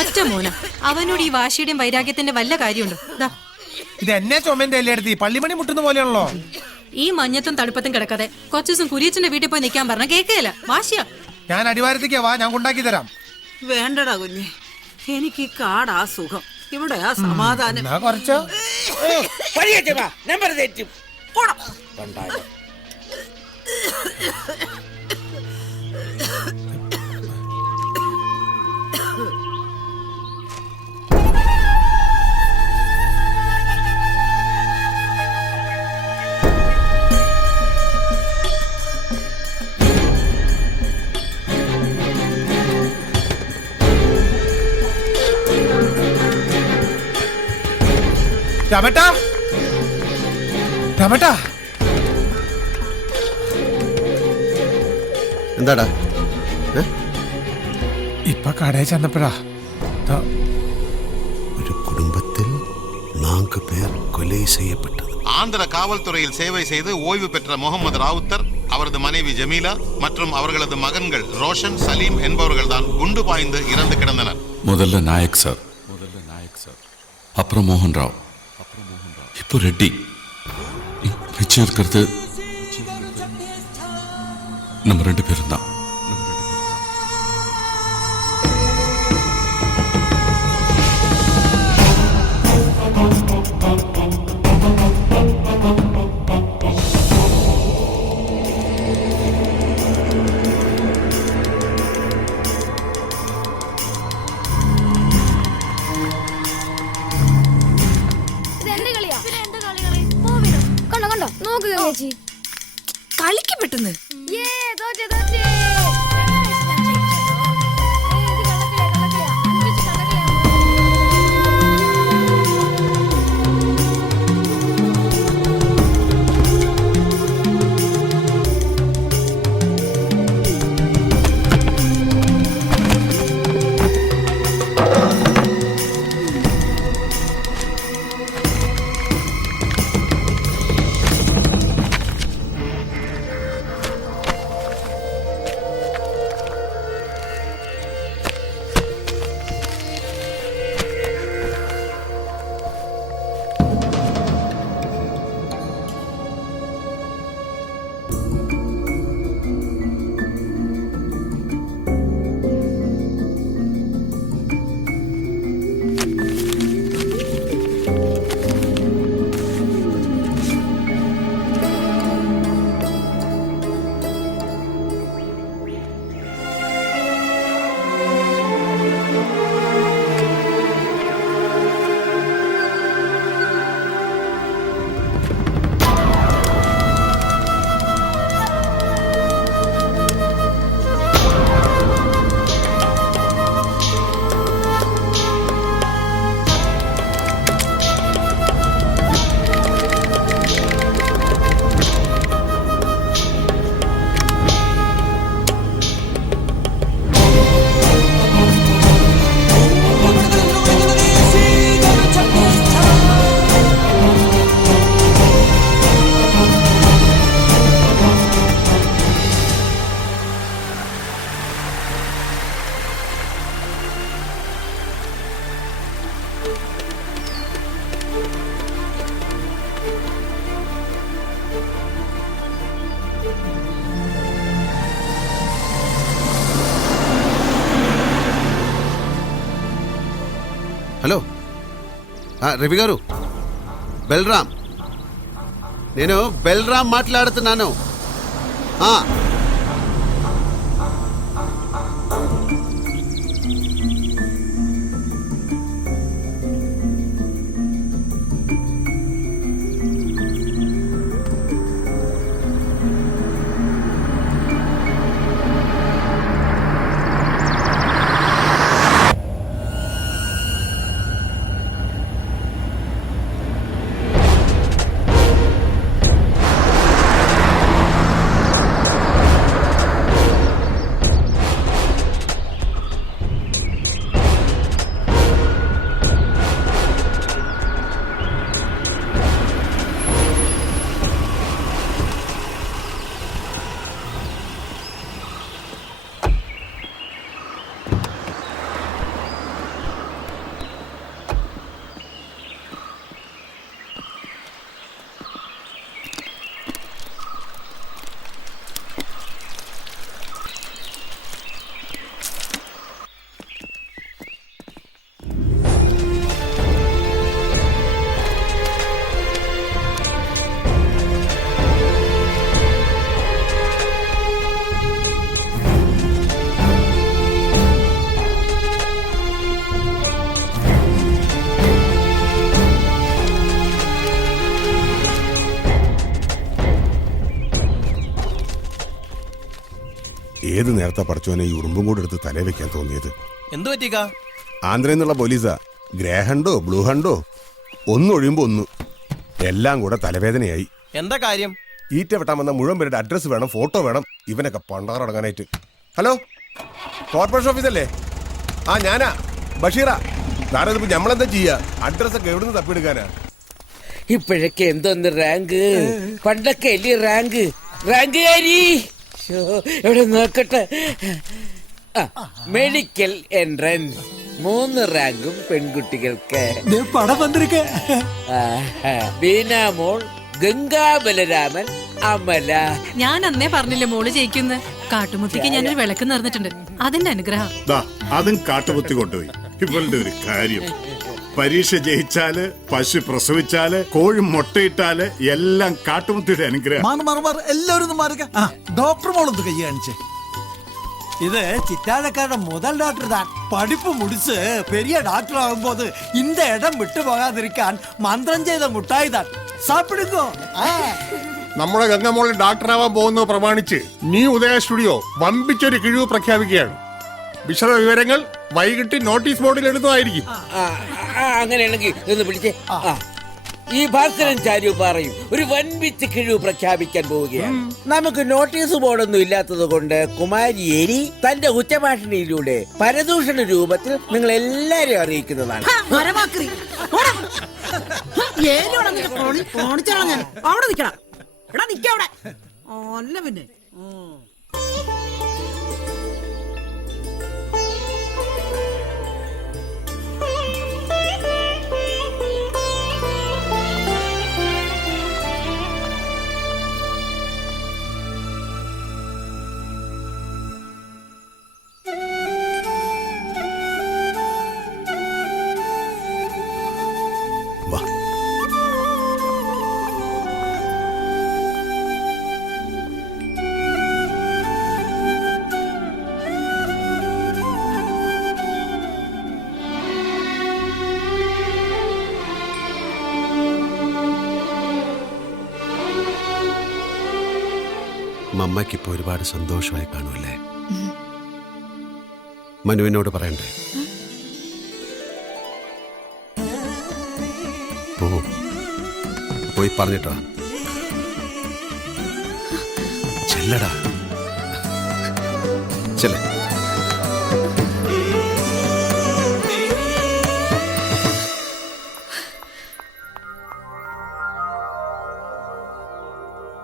ഒറ്റ മോന, അവനോട് ഈ വാശിയുടെയും വൈരാഗ്യത്തിന്റെ വല്ല കാര്യമുണ്ടോ? ഇത് എന്നെ ചുമന്റെ അല്ലേ എടുത്തി പള്ളിമണി മുട്ടുന്ന പോലെയാണല്ലോ. ഈ മഞ്ഞത്തും തണുപ്പത്തും കിടക്കാതെ കൊച്ചുസം കുരിയച്ചന്റെ വീട്ടിൽ പോയി നിൽക്കാൻ പറഞ്ഞ കേൾക്കുകയില്ല. വാശിയാ. ഞാൻ അടിവാരത്തേക്കാ വാ, ഞാൻ കൊണ്ടാക്കി തരാം. വേണ്ടടാ കുഞ്ഞെ, എനിക്ക് ഈ കാടാ സുഖം, ഇവിടെ ആ സമാധാനം. കുറച്ചോ നമ്പർ തെറ്റും. രമേട്ടാ, രമേട്ടാ, എന്താടാ? ഇപ്പൊ കടയിൽ ചെന്നപ്പോഴാ ഒരു കുടുംബത്തിൽ 4 പേർ கொலை செய்யப்பட்டது. ஆந்திர காவல்துறையில் சேவை செய்து ஓய்வு பெற்ற முகமது ராவுத்தர், அவரது மனைவி ஜமீலா மற்றும் அவர்களது மகன்கள் ரோஷன், சலீம் என்பவர்கள் தான் குண்டு பாய்ந்து இறந்து கிடந்தனர். முதல்ல நாயக் சார், அப்புறம் மோகன் ராவ், இப்போ ரெட்டி. மிச்சம் இருக்கிறது நம்ம 2 பேரும் தான். കളിക്ക് പെട്ടെന്ന്. హలో రవి గారు, బెల్రామ్, నేను బెల్రామ్ మాట్లాడుతున్నాను. ഏത് നേരത്തെ പഠിച്ചോനെ ഈ ഉറുമ്പും കൂടെ എടുത്ത് തലേ വെക്കാൻ തോന്നിയത്? എന്തു പറ്റിക്കാ? ആന്ധ്രയിൽ പോലീസാ. ഗ്രേ ഹണ്ടോ ബ്ലൂ ഹണ്ടോ ഒന്നൊഴിയുമ്പോ ഒന്ന് എല്ലാം കൂടെ തലവേദനയായി. എന്താ കാര്യം? ഈറ്റ വെട്ടാൻ വന്ന മുഴുവൻ പേരുടെ അഡ്രസ് വേണം, ഫോട്ടോ വേണം. ഇവനൊക്കെ പണ്ടാറടങ്ങാനായിട്ട്. ഹലോ, കോർപ്പറേഷൻ ഓഫീസല്ലേ? ആ ഞാനാ ബഷീറാ. താരതിപ്പോ നമ്മളെന്താ ചെയ്യാ? അഡ്രസ്സൊക്കെ എവിടുന്ന് തപ്പിയെടുക്കാനാ? ഇപ്പോഴൊക്കെ എന്തോന്ന് റാങ്ക്, പണ്ടൊക്കെ അല്ലേ റാങ്കുകാരി. എവിടെ നോക്കട്ടെ. മെഡിക്കൽ എൻട്രൻസ് 3 റാങ്കും പെൺകുട്ടികൾക്ക്. ബീനാമോൾ, ഗംഗാ ബലരാമൻ, അമല. ഞാൻ അന്നേ പറഞ്ഞില്ലേ മോള് ജയിക്കുന്ന. കാട്ടുമുത്തിക്ക് ഞാനൊരു വിളക്ക് നേർന്നിട്ടുണ്ട്, അതിന്റെ അനുഗ്രഹം. അതും കാട്ടുപുത്തി കൊണ്ടുപോയി. ഇവളുടെ ഒരു കാര്യം, പരീക്ഷ ജയിച്ചാല്, പശു പ്രസവിച്ചാല്, കോഴി മുട്ടയിട്ടാല് എല്ലാം കാട്ടുമുത്തിയുടെ അനുഗ്രഹം. എല്ലാവരും ഡോക്ടർ മോളൊന്ന് കൈ കാണിച്ചേ. ഇത് ചിറ്റാഴക്കാരുടെ മുതൽ ഡോക്ടർ താൻ. പഠിപ്പ് മുടിച്ച് പെരിയ ഡോക്ടർ ആകുമ്പോൾ ഇന്ത ഇടം വിട്ടുപോകാതിരിക്കാൻ മന്ത്രം ചെയ്ത മുട്ടായി താൻ സാപ്പിടുക്കോ. നമ്മുടെ ഗംഗമോള് ഡോക്ടറാവാൻ പോകുന്നത് പ്രമാണിച്ച് ന്യൂ ഉദയ സ്റ്റുഡിയോ വമ്പിച്ചൊരു കിഴിവ് പ്രഖ്യാപിക്കുകയാണ്. വിശദ വിവരങ്ങൾ വൈകിട്ട് നോട്ടീസ് ബോർഡിൽ എഴുതുന്നതായിരിക്കും. അങ്ങനെയാണെങ്കിൽ ഒന്ന് പിടിച്ചേ. ഈ ഭാസ്കരൻ ചാരു പറയും ഒരു വൻപിച്ച് കിഴിവ് പ്രഖ്യാപിക്കാൻ പോവുകയാണ്. നമുക്ക് നോട്ടീസ് ബോർഡൊന്നും ഇല്ലാത്തത് കൊണ്ട് കുമാരിയേരി തന്റെ ഉച്ചഭാഷണിയിലൂടെ പരദൂഷണ രൂപത്തിൽ നിങ്ങൾ എല്ലാരെയും അറിയിക്കുന്നതാണ്. അവിടെ നിക്കണം. എടാ നിക്കവിടെ. അല്ല പിന്നെ മമ്മയ്ക്കിപ്പോ ഒരുപാട് സന്തോഷമായി കാണുമല്ലേ? മനുവിനോട് പറയണ്ടേ? പോയി പറഞ്ഞിട്ടോ. ചെല്ലടാ, ചെല്ല.